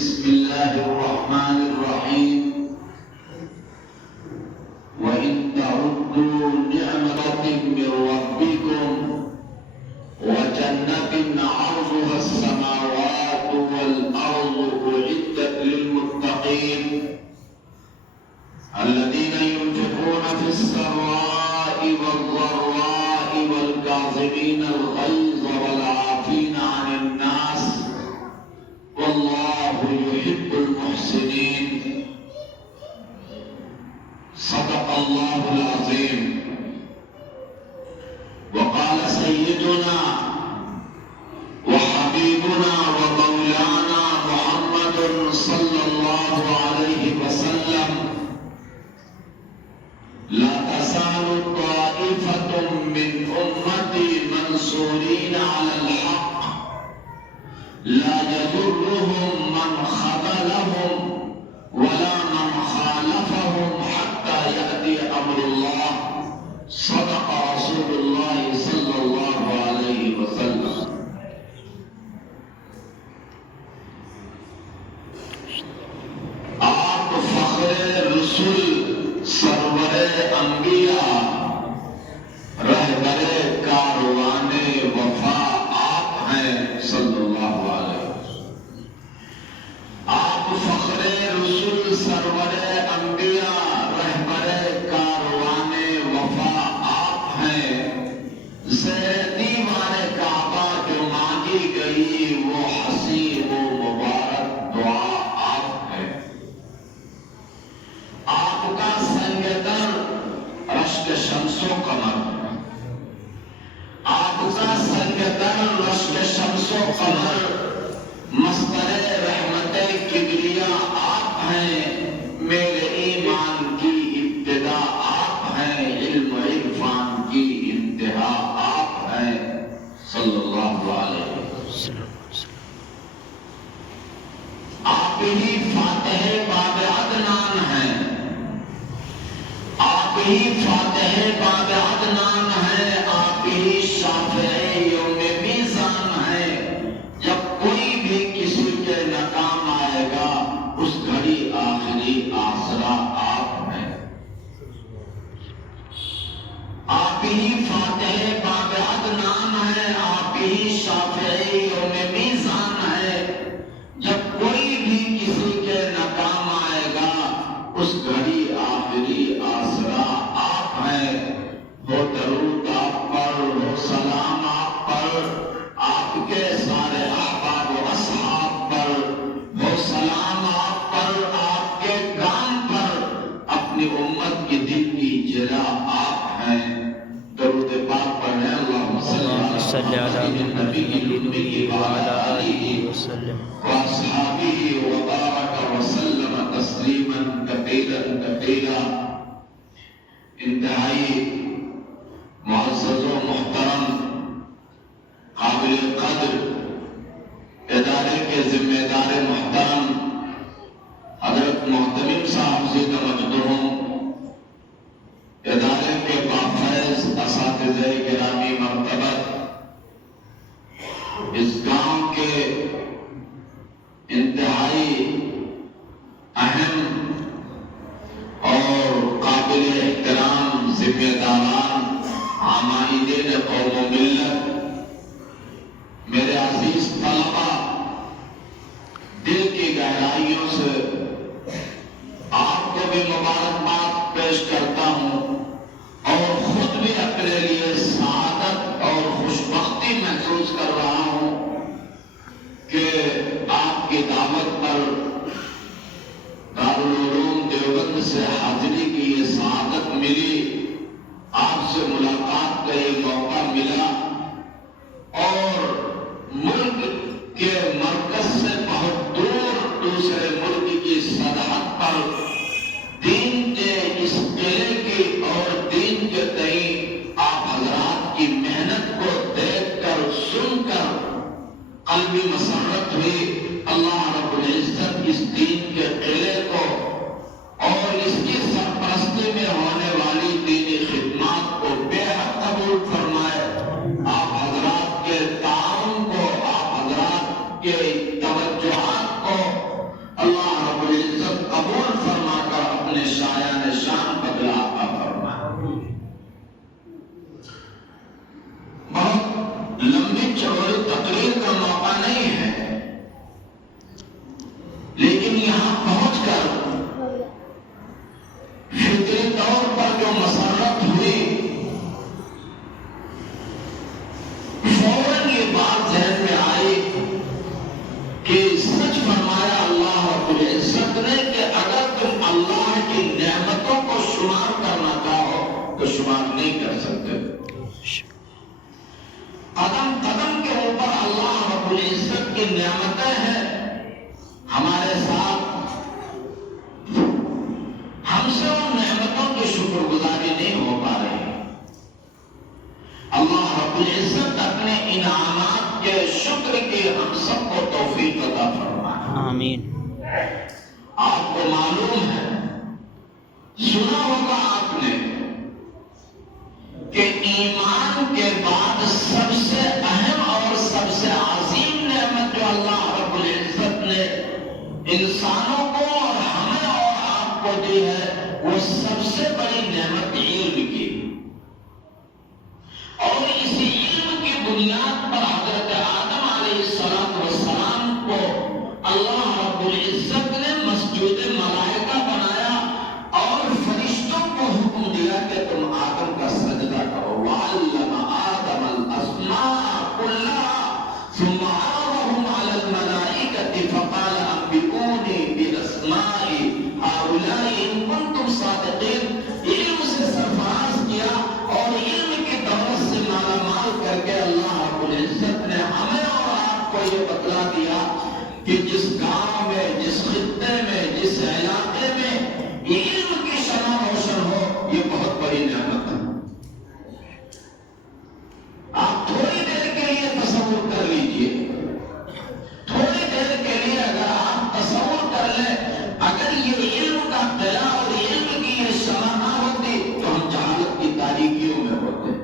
بسم الله الرحمن الرحيم وإن تعدوا نعمة من ربكم وجنة عرضها السماوات والأرض أعدت للمتقين الذين ينفقون في السراء والضراء والكاظمين الغيظ والعافين عن الناس والله يحب المحسنين صدق الله العظيم. وقال سيدنا وحبيبنا ومولانا محمد صلى الله عليه وسلم لا تزال طائفة من أمتي منصورين على الحق لا يضرهم من خذلهم ولا من خالفهم حتى يأتي أمر الله صدق رسول الله صلى الله عليه وسلم. آپ فخر رسول سرور انبیاء رہبر کاروان وفا آپ ہیں صلی اللہ علیہ وسلم. آپ فخر رسول سرور انبیاء رہبر کاروان وفا آپ ہیں. زیر دیوار کعبہ جو مانگی گئی وہ حسین و مبارک دعا آپ ہیں. آپ کا سنگتر رشک شمس و قمر، آپ کا سنگتر رشک شمس و قمر، مصدر رحمت کبریا آپ ہیں. میرے ایمان کی ابتدا آپ ہیں، علم عرفان کی انتہا آپ ہیں صلی اللہ علیہ وسلم. آپ ہی فاتح باب عدنان ہیں، آپ ہی فاتح باب عدنان ہیں، آپ ہی شافع یوم میزان ہیں. جب کوئی بھی کسی کے ناکام آئے گا اس گھڑی آخری آسرا آپ ہیں. آپ ہی فاتح باب عدنان ہیں، آپ ہی شافع یوم میزان ہیں. جب کوئی بھی کسی کے ناکام آئے گا اس گھڑی آخری آسرا آپ ہیں. ہو درود آپ پر، ہو سلام آپ پر، آپ کے سارے احباب و اصحاب پر، ہو سلام آپ پر، آپ کے کام پر، اپنی امت کی دل کی جلا آپ ہیں. درود پاک پڑھیں. اللہم صلی علی النبی الامی وعلی آلہ وسلم واصحابہ وبارک وسلم تسلیما کثیرا کثیرا. انتہائی معزز و محترم قابل قدر ادارے کے ذمہ دار محترم حضرت محتمم صاحب سے توجہ، ادارے کے بافیض اساتذہ گرامی مرتبت، اس گاؤں کے انتہائی اہم اور قابل احترام ذمہ داران، عمائدین قوم و ملت، میرے عزیز طلبہ، دل کی گہرائیوں سے آپ کو بھی مبارکباد پیش کرتا ہوں اور خود بھی اپنے لیے سعادت اور خوشبختی محسوس کر رہا ہوں کہ آپ کی دعوت پر دارالعلوم دیوبند سے حاضری کی یہ سعادت ملی، آپ سے ملاقات کا یہ موقع ملا اور ملک کے مرکز سے بہت دور دوسرے ملک کی سرحد پر دین کے اس قلعے کی اور دین کے تئیں آپ حضرات کی محنت کو دیکھ کر سن کر قلبی مسرت ہوئی. اللہ رب العزت اس دین کے قلعے کو اور اس کی سرپرستی میں ہونے والی دینی خدمات کو بے حد قبول فرمائے. آپ حضرات کے تعاون کو، آپ حضرات کے توجہات کو لمبی چوڑی تقریر کا موقع نہیں ہے، لیکن یہاں پہنچ کر فطری طور پر جو مسرت ہوئی، فوراً یہ بات ذہن میں آئی کہ سچ فرمایا اللہ رب العزت نے کہ اگر تم اللہ کی نعمتوں کو شمار کرنا چاہو تو شمار نہیں کر سکتے۔ قدم قدم کے اوپر اللہ رب العزت کی نعمتیں ہیں ہمارے ساتھ، ہم سے ان نعمتوں کی شکر گزاری نہیں ہو پا رہی۔ اللہ رب العزت اپنے انعامات کے شکر کی ہم سب کو توفیق عطا فرمائے، آمین۔ آپ کو معلوم ہے، سنا ہوگا آپ نے کہ ایمان کے بعد سب سے اہم اور سب سے عظیم نعمت جو اللہ رب العزت نے انسانوں کو اور ہمیں اور آپ کو دی ہے، وہ سب سے بڑی نعمت علم کی، اور اسی علم کی بنیاد پر حضرت آدم علیہ السلام کو اللہ رب العزت نے مسجود ملائکہ بنایا اور فرشتوں کو حکم دیا کہ تم آدم کا سجدہ کرو۔ وَعَلَّمَ آدَمَ الْأَسْمَاءَ كُلَّهَا ثُمَّ عَرَضَهُمْ عَلَى الْمَلَائِكَةِ فَقَالَ أَنبِئُونِي بِالْأَسْمَاءِ هَؤُلَاءِ إِن كُنتُمْ صَادِقِينَ۔ علم سے سرفراز کیا اور علم کی دولت سے مالا مال کر کے اللہ رب العزت نے ہمیں اور آپ کو یہ بتلا دیا کہ جس گاؤں میں، جس خطے میں، جس علاقے میں علم کی شمع روشن ہو، یہ بہت بڑی نعمت ہے۔ آپ تھوڑی دیر کے لیے تصور کر لیجئے، تھوڑی دیر کے لیے اگر آپ تصور کر لیں، اگر یہ علم کا قلعہ اور علم کی یہ شمع نہ ہوتی تو ہم جہالت کی تاریکیوں میں ہوتے۔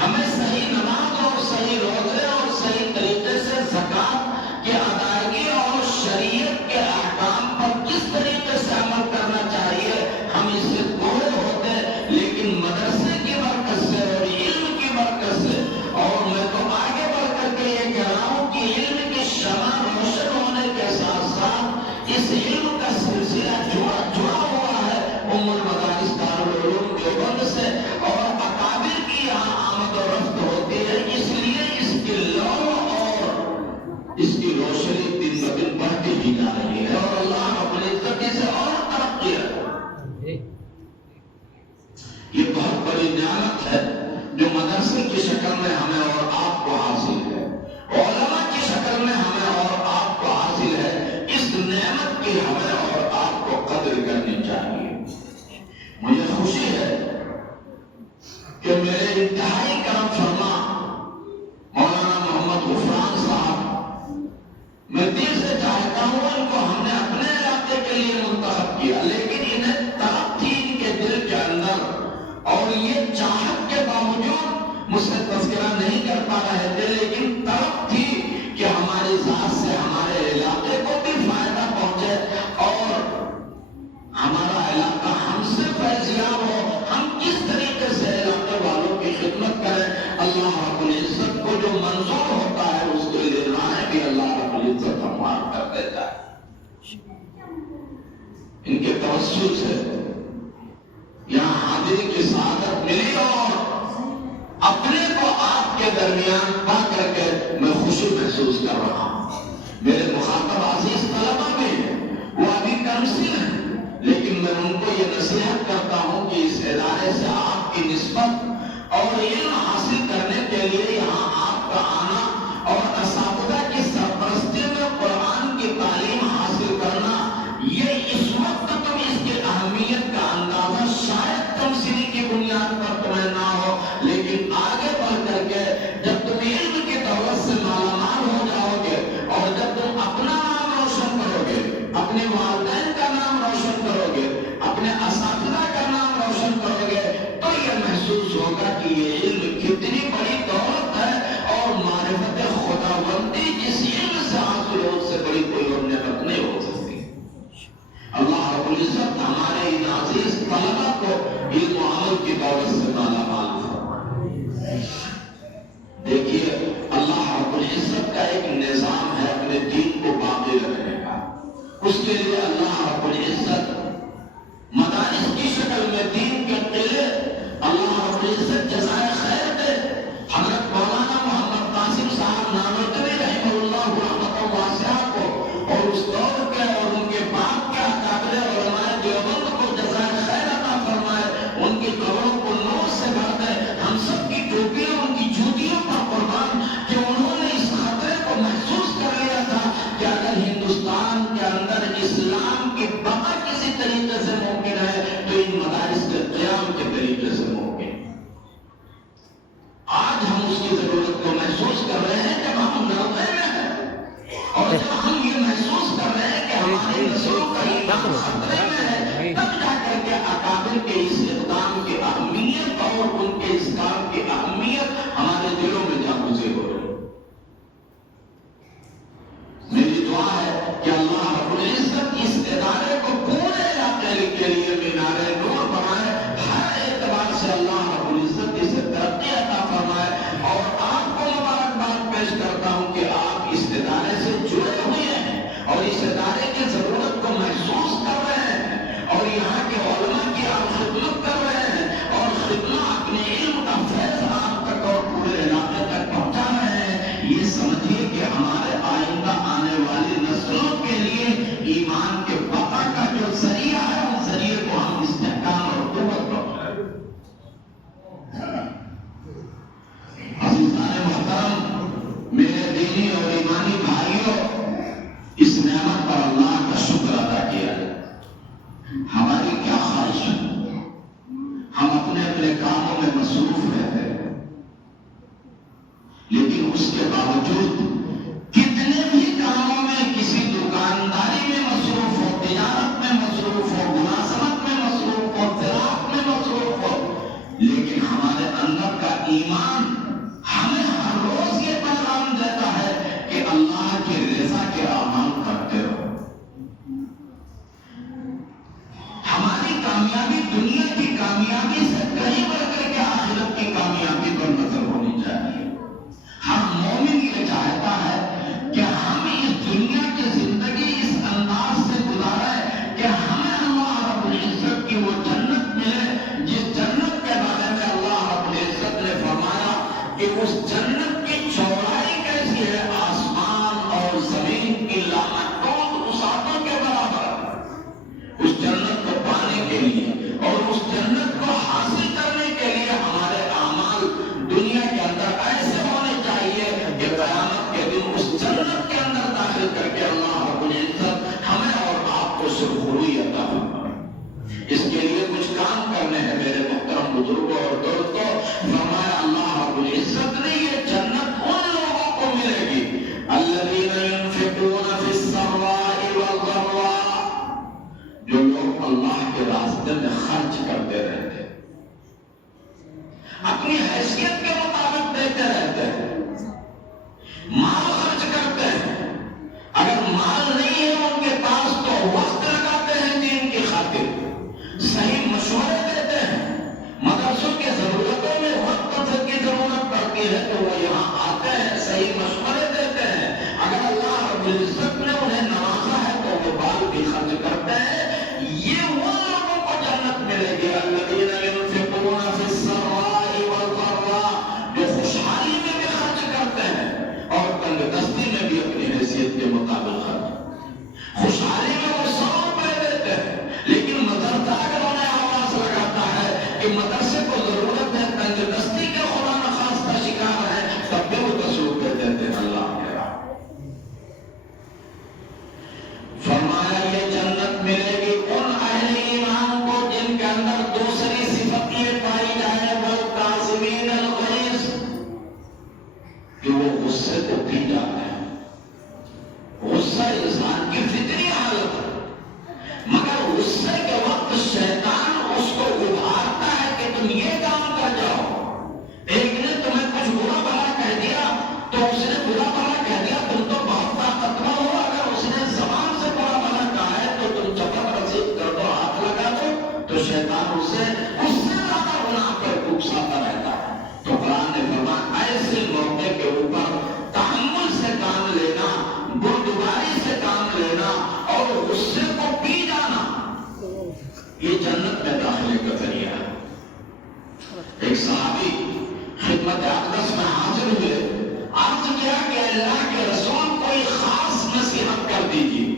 ہمیں صحیح نماز اور صحیح روزے اور صحیح طریقے سے زکات کی ادائیگی اور شریعت کے احکام پر کس طریقے سے عمل کرنا چاہیے، ہم اس سے گوہر ہوتے، لیکن مدرسے کی برکت سے اور علم کی برکت سے، اور میں تو آگے بڑھ کر کے یہ کہہ رہا ہوں کہ علم کی شمع روشن ہونے کے ساتھ ساتھ اس علم کا سلسلہ جڑا ہوا ہے ام المدارس دارالعلوم دیوبند سے، اور اکابر کی یہاں آمد و رفت ہوتی ہے، اس لیے اس کی لو اور اس کی روشنی دن بدن بڑھتی ہی جا رہی ہے، اور اللہ رب العزت اسے اور ترقی ہے۔ یہ بہت بڑی نعمت ہے جو مدرسے کی شکل میں ہمیں اور آپ کو حاصل ہے، علماء کی شکل میں ہمیں اور آپ کو حاصل ہے۔ اس نعمت کی ہمیں اور آپ کو قدر کرنی چاہیے۔ مجھے خوشی ہے کہ میرے انتہائی کرم فرما مولانا محمد غفران صاحب، میں دل سے چاہتا ہوں ان کو ہم نے اپنے علاقے کے لیے منتخب کیا، لیکن انہیں طلب تھی ان کے دل کے اندر، اور یہ چاہت کے باوجود مجھ سے تذکرہ نہیں کر پا رہے تھے، لیکن طلب تھی کہ ہماری ذات سے ہمارے علاقے کو بھی فائدہ پہنچے اور ہمارا علاقہ ہم سے فیضیاب ہو، ہم کس طریقے سے علاقے والوں کی خدمت کریں۔ اللہ رب العزت کو جو منظور ہوتا ہے اس کے لیے راہیں بھی اللہ رب العزت ہموار کر دیتا ہے۔ ان کے توسل سے یہاں حاضری کی سعادت ملی، اور اپنے کو آپ کے درمیان پا کر کے میں خوشی محسوس کر رہا ہوں۔ میرے مخاطب عزیز طلبہ بھی ہیں، وہ ابھی کمسن ہیں، لیکن میں ان کو یہ نصیحت کرتا ہوں کہ اس ادارے سے آپ کی نسبت اور علم حاصل کرنے کے لیے یہاں آپ کا آنا اور اساتذہ کی سرپرستی میں قرآن کی تعلیم حاصل کرنا، یہ اس وقت تم اس کی اہمیت کا اندازہ شاید تمثیلی کی بنیاد پر تمہیں نہ ہو، لیکن آگے بڑھ کر کے جب تم علم کی دولت سے مالا مال ہو جاؤ گے، اور جب تم اپنا نام روشن کرو گے، اپنے والدین کا نام روشن کرو گے، اپنے اساتذہ کا نام روشن کرو گے، تو یہ محسوس ہوگا کہ یہ علم کتنی بڑی دولت ہے، اور معرفت خداوندی جس علم سے حاصل ہو اس سے بڑی کوئی اور نعمت نہیں ہو سکتی۔ اللہ رب العزت ہمارے ان عزیز طلبہ کو علم و عمل کی دولت سے مالا مال فرمائے۔ اس کی ضرورت کو محسوس کر رہے ہیں جب ہم نرمے میں ہیں، اور جب ہم یہ محسوس کر رہے ہیں کہ ہماری نسلوں کا ایمان خطرے میں ہے، تب جا کر کے اکابر کے اس اقدام کی اہمیت اور ان کے اس کام کی اہمیت ہمارے دلوں میں جا گزر ہو رہی ہے۔ میری دعا ہے کہ اللہ رب العزت اس ادارے کو پورے علاقے کے لیے مینار نور بنائے، ہر اعتبار سے اللہ رب العزت اسے ترقی عطا فرمائے، اور آپ کو مبارکباد پیش کرتا ہوں کہ آپ اس ادارے سے جڑے ہوئے ہیں اور اس ادارے کی ضرورت کو محسوس کر رہے ہیں، اور یہاں کے علماء کی آپ خدمت کر رہے ہیں، اور خدمت اپنے علم کا فیض آپ تک اور پورے علاقے تک پہنچا رہے ہیں۔ یہ سمجھیے کہ ہمارے آئندہ آنے والی نسلوں کے لیے ایمان کے بقا کا جو ذریعہ ہے، اس ذریعے کو ہم استحکام اور قوت بخشائیں۔ عزیزان محترم، میرے دینی اور ایمانی بھائیوں، اس نعمت پر اللہ کا شکر ادا کیا ہے۔ ہماری کیا خواہش ہے؟ ہم اپنے اپنے کاموں میں مصروف رہتے ہیں، لیکن اس کے باوجود کتنے بھی کاموں میں، کسی دکانداری میں مصروف ہو، تجارت میں مصروف ہو، ملازمت میں مصروف ہو، زراعت میں مصروف ہو، لیکن ہمارے اندر کا ایمان ہمیں ہر روز یہ پیغام دیتا ہے کہ اللہ کی رضا کے اعمال کرتے رہو۔ ہماری کامیابی دنیا کی کامیابی سے کہیں بڑھ کر کے آخرت کی کامیابی پر نظر ہونی چاہیے۔ ہر مومن یہ چاہتا ہے کہ ہم اس دنیا کی زندگی اس انداز سے گزاریں کہ ہمیں اللہ رب العزت کی وہ جنت ملے جس جنت کے بارے میں اللہ رب العزت نے فرمایا کہ اس جنت کی چوڑائی کیسی ہے، آسمان اور زمین کی لامحدود وسعتوں کے برابر۔ اس جنت کو پانے کے لیے اور اس جنت کو حاصل کرنے کے لیے ہمارے اعمال دنیا کے اندر ایسے ہونے چاہیے کہ قیامت کے دن اس جنت کے اندر داخل کر کے اللہ رب العزت ہمیں اور آپ کو سرخروئی عطا فرمائے۔ اس کے لیے کچھ کام کرنے ہیں میرے محترم بزرگوں اور دوستوں۔ فرمایا اللہ رب العزت نے یہ جنت ان لوگوں کو ملے گی الذین ينفقون فی السراء والضراء، جو لوگ اللہ کے راستے میں خرچ کرتے رہتے ہیں، اپنی حیثیت کے مطابق دیتے رہتے ہیں، مال خرچ کرتے ہیں، اگر مال نہیں ہے ان کے پاس تو وقت لگاتے ہیں دین کی خاطر، صحیح مشورے دیتے ہیں، مدرسوں کی ضرورتوں میں وقت کی ضرورت پڑتی ہے تو وہ یہاں آتے ہیں، صحیح مشورے دیتے ہیں، اگر اللہ رب العزت نے انہیں نوازا ہے تو وہ مال بھی خرچ کرتے ہیں۔ یہ وہ لوگوں کو جنت ملے گی الذین ينفقون فی السراء والضراء، جو خوشحالی میں بھی خرچ کرتے ہیں اور تنگ دستی میں بھی اپنی حیثیت کے مطابق خرچ۔ خوشحالی میں وہ 100 روپے دیتے ہیں، لیکن مدرسہ اگر انہیں آواز لگاتا ہے کہ مدرسے کو ضرورت ہے، تنگ دستی کے خدا نخواستہ شکار ہے، تب بھی وہ 10 روپے دیتے ہیں اللہ کے راہ۔ فرمایا یہ جنت ملے گی ان اہل ایمان کو جن کے اندر دوسری صفت یہ پائی جائے والکاظمین الغیظ، کہ وہ غصے کو پی جاتے ہیں۔ غصہ انسان کی فطری حالت ہے، مگر غصے کے وقت شیطان اس کو ابھارتا ہے کہ تم یہ کام کر جاؤ۔ ایک نے تمہیں کچھ برا بھلا کہہ دیا تو اس نے برا بھلا کہہ دیا، تم تو بہت طاقتور ہو، اگر اس نے زبان سے برا بھلا کہا ہے تو تم چپت رسید کر دو، ہاتھ لگا دو، تو شیطان اسے اس سے زیادہ گناہ پر اکساتا رہتا ہے۔ تو قرآن نے فرمایا ایسے موقع کے اوپر تحمل سے کام لینا، بردباری سے کام لینا اور غصے کو پی جانا، یہ جنت میں داخلے کا ذریعہ ہے۔ ایک صحابی خدمت اقدس میں حاضر ہوئے، عرض کیا کہ اللہ کے رسول کوئی خاص نصیحت کر دیجیے۔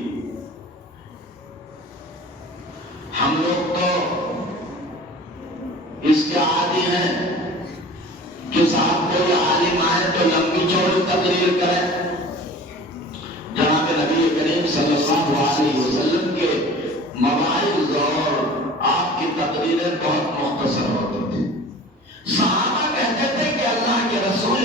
ہم لوگ تو اس کے عادی ہیں کہ صاحب کوئی عالم آئے تو لمبی چوڑی تقریر کرے۔ جناب نبی کریم صلی اللہ علیہ وسلم کے مواعظ اور آپ کی تقریریں بہت مختصر ہوتی تھی۔ صحابہ کہتے تھے کہ اللہ کے رسول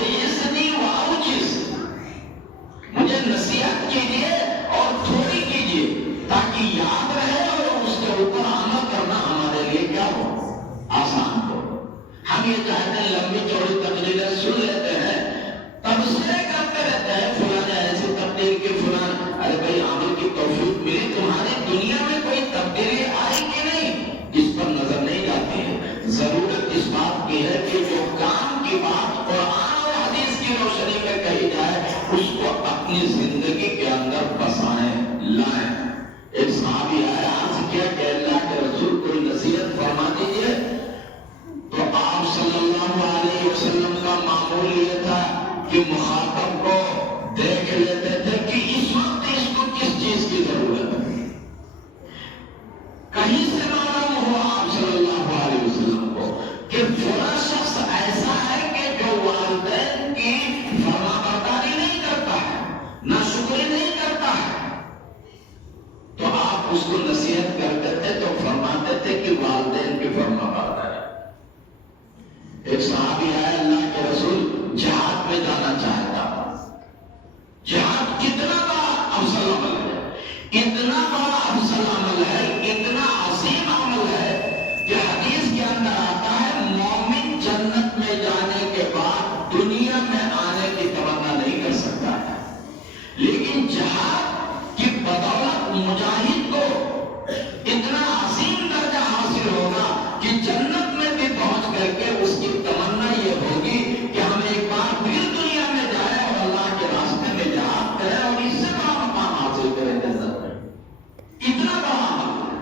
اپنی زندگی کے اندر بسائیں لائیں. ایک صحابی آیا عرض کیا کہ اللہ کے رسول کوئی نصیحت فرما دیجیے. تو آپ صلی اللہ علیہ وسلم کا معمول یہ تھا کہ مخاطب کو دیکھ لیتے تھے کہ اس وقت اس کو کس چیز کی ضرورت ہے. کہیں سے معلوم ہوا آپ صلی اللہ علیہ وسلم کو کہ فلاں شخص ایسا ہے کہ جو والدین کی فرما برداری نہیں کرتا ہے، ناشکری نہیں کرتا ہے. تو آپ اس کو نصیحت کرتے تھے تو فرماتے تھے کہ والدین کی فرما برداری. ایک صحابی ہے اللہ کے رسول جہاد میں جانا چاہتا. جہاد کتنا بڑا افضل عمل ہے، اتنا بڑا افضل عمل ہے، اتنا عظیم عمل ہے کہ حدیث کے اندر آتا ہے مومن جنت میں جانے کے بعد دنیا میں آنے کی تمنا نہیں کر سکتا ہے، لیکن جہاد کی بدولت مجاہد کو اتنا عظیم درجہ حاصل ہوگا کہ جنت میں بھی پہنچ کر کے اس کی تمنا یہ ہوگی کہ ہم ایک بار پھر دنیا میں جائیں اور اللہ کے راستے میں جہاد کریں اور اس سے بڑا مقام حاصل کریں جنت میں. اتنا بڑا عمل ہے.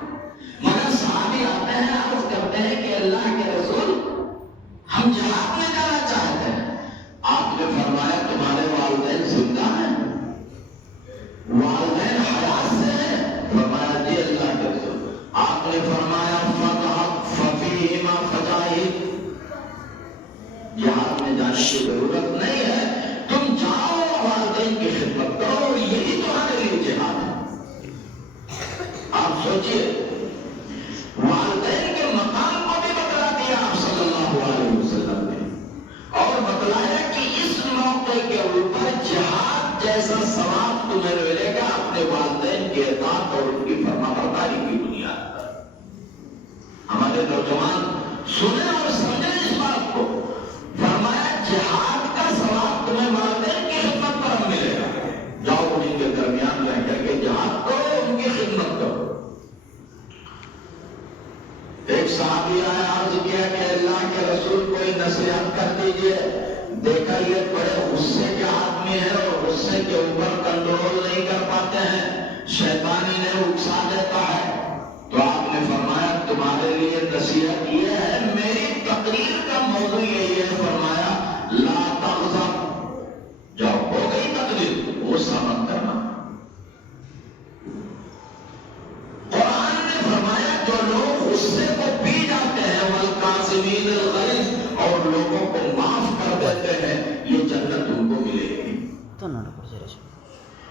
مگر صحابی آتے ہیں عرض کرتے ہیں کہ اللہ کے رسول ہم جہاد میں جانا چاہتے ہیں. آپ نے فرمایا تمہارے والدین زندہ ہیں، والدین حیات سے ہیں؟ فرمایا جی اللہ کے رسول. آپ نے فرمایا فَذْهَبْ فَفِيهِمَا فَجَاهِدْ، جہاد میں جانے کی ضرورت نہیں ہے، تم جاؤ والدین کی خدمت کرو، اور یہی تمہارے لیے جہاد ہے. آپ سوچئے والدین کے مقام کو بھی بتلا دیا آپ صلی اللہ علیہ وسلم نے، اور بتلایا کہ اس موقع کے اوپر جہاد جیسا ثواب تمہیں ملے گا اپنے والدین کی اطاعت اور ان کی فرما برداری کی بنیاد پر. ہمارے نوجوان سنیں اور سمجھیں اس بات کو. فرمایا جہاد کا ثواب تمہیں والدین کی خدمت پر ملے گا. جاؤ انہیں کے درمیان رہ کر کے جہاد کرو، ان کی خدمت کرو. ایک صحابی آیا عرض کیا کہ اللہ کے رسول کوئی نصیحت کر دیجئے. دیکھا یہ بڑے غصے کے آدمی ہے اور غصے کے اوپر کنٹرول نہیں کر پاتے ہیں، شیطان انہیں اکسا دیتا ہے. تو آپ نے فرمایا تمہارے لیے نصیحت یہ ہے، میری تقریر کا موضوع یہی ہے. فرمایا لا تغضب، جاؤ ہو گئی تقریر، غصہ مت کرنا. قرآن نے فرمایا جو لوگ غصے کو پی جاتے ہیں والکاظمین الغیظ، اور لوگوں کو معاف کر دیتے ہیں، یہ جنت ان کو ملے گی.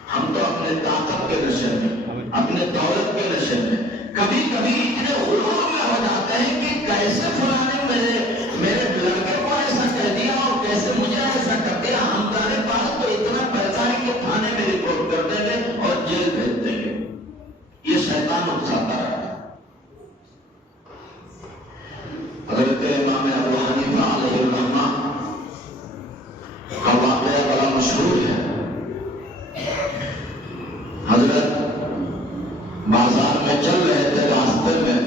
ہم تو اپنے طاقت کے نشے میں، اپنے دولت کے نشے میں کبھی کبھی اتنے غرور میں ہو جاتے ہیں کہ کیسے فلاں نے میرے لڑکے کو ایسا کہہ دیا اور کیسے مجھے ایسا کر دیا. ہمارے پاس تو اتنا پیسہ ہے کہ تھانے میں رپورٹ کر دیں گے اور جیل بھیج دیں گے. یہ شیطان اکساتا ہے. حضرت امام ابو حنیفہ علیہ الرحمہ کا واقعہ بڑا مشہور ہے. حضرت بازار میں چل رہے تھے، راستے میں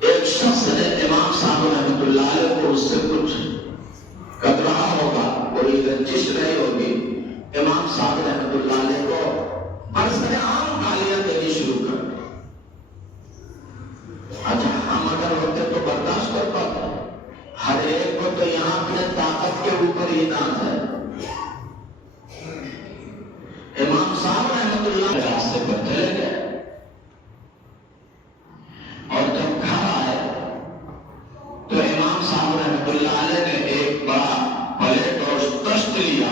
ایک شخص نے امام صاحب رحمۃ اللہ علیہ کو اس سے کچھ کر رہا ہوگا، کوئی رنجش رہی ہوگی. امام صاحب رحمۃ اللہ علیہ کو برسر عام گالیاں دینی شروع کر دی. اچھا ہم اگر ہوتے تو برداشت کر پاتے، ہر ایک کو تو یہاں اپنے طاقت کے اوپر ہی ناز ہے. امام صاحب رحمۃ اللہ راستے پر چلے گئے اور جب گھر آئے تو امام صاحب رحمۃ اللہ علیہ نے ایک بڑا پلیٹ اور تشت لیا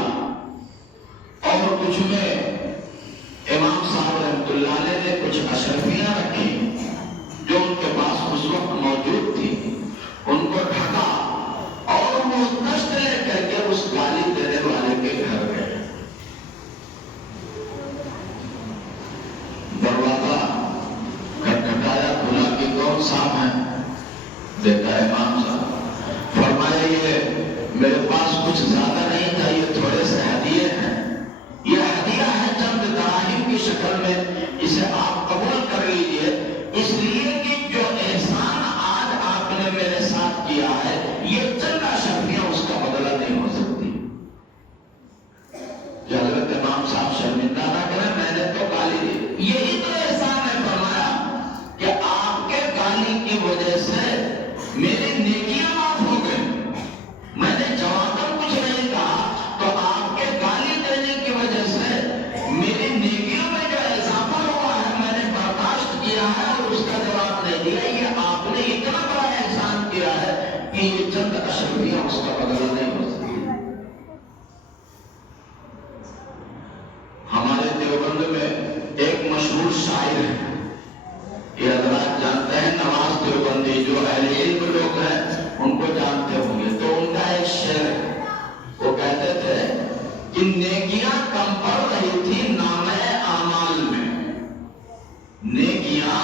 اور کچھ میں امام صاحب رحمۃ اللہ علیہ نے کچھ اشرفیاں رکھی جو ان کے پاس اس وقت موجود تھی، ان کو ڈھکا اور وہ تشت لے کر کے اس گالی دینے والے کے گھر گئے. دروازہ کھٹکھٹایا، کھلا کہ کون صاحب ہیں؟ دیکھا امام صاحب. فرمایا یہ میرے پاس کچھ زیادہ نہیں تھا، یہ تھوڑے سے ہدیے ہیں. یہ ہدیہ ہے چند دراہم کی شکل میں، اسے آپ قبول کر لیجئے، اس لیے کہ جو احسان آج آپ نے میرے ساتھ کیا ہے یہ چند اشرفیاں اس کا بدلہ نہیں ہو سکتی. حضرت امام کہ نیکیاں کم پڑ رہی تھی نامہ اعمال میں، نیکیاں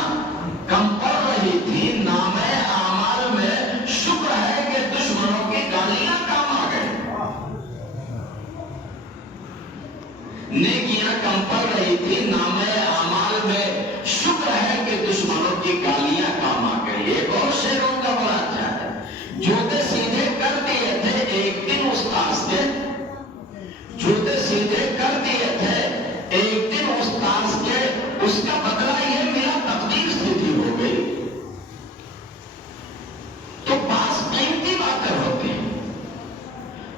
کم پڑ رہی تھی نامہ اعمال میں، شکر ہے کہ دشمنوں کی گالیاں کام آ گئے۔ نیکیاں کم پڑ رہی تھی نامہ اعمال میں، شکر ہے کہ دشمنوں کی گالیاں کام آ گئی۔ ایک اور شعر ان کا بڑا اچھا ہے، جوتے سیدھے کر دیے تھے ایک دن استاذ کے، جوتے سیدھے کر دیے تھے ایک دن استاذ کے، اس کا بدلہ یہ ملا تقدیر سیدھی ہو گئی۔ تو بعض قیمتی باتیں ہوتی ہیں۔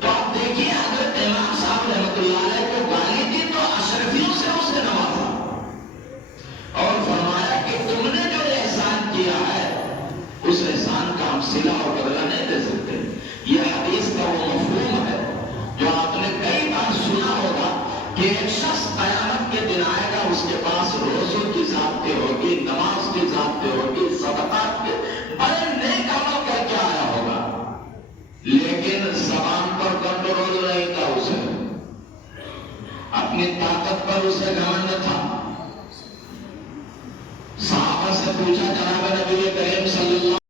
تو آپ دیکھیے حضرت امام صاحب رحمۃ اللہ علیہ کو گالی دی تو اشرفیوں سے اسے نوازا اور فرمایا کہ تم نے جو احسان کیا ہے اس احسان کا ہم صلہ اور بدلہ نہیں دے سکتے۔ یہ حدیث کا وہ مفہوم ہے جو آپ نے کئی بار سنا ہوگا کہ ایک شخص قیامت کے دن آئے گا، اس کے پاس روزوں کی ضابطے ہوگی، نماز کی ضابطے ہوگی، صدقات کے بڑے نیک عمل کر کے آیا ہوگا، لیکن زبان پر کنٹرول نہیں تھا، اسے اپنی طاقت پر اسے گھمنڈ تھا۔ صحابہ سے پوچھا جناب نبی کریم صلی اللہ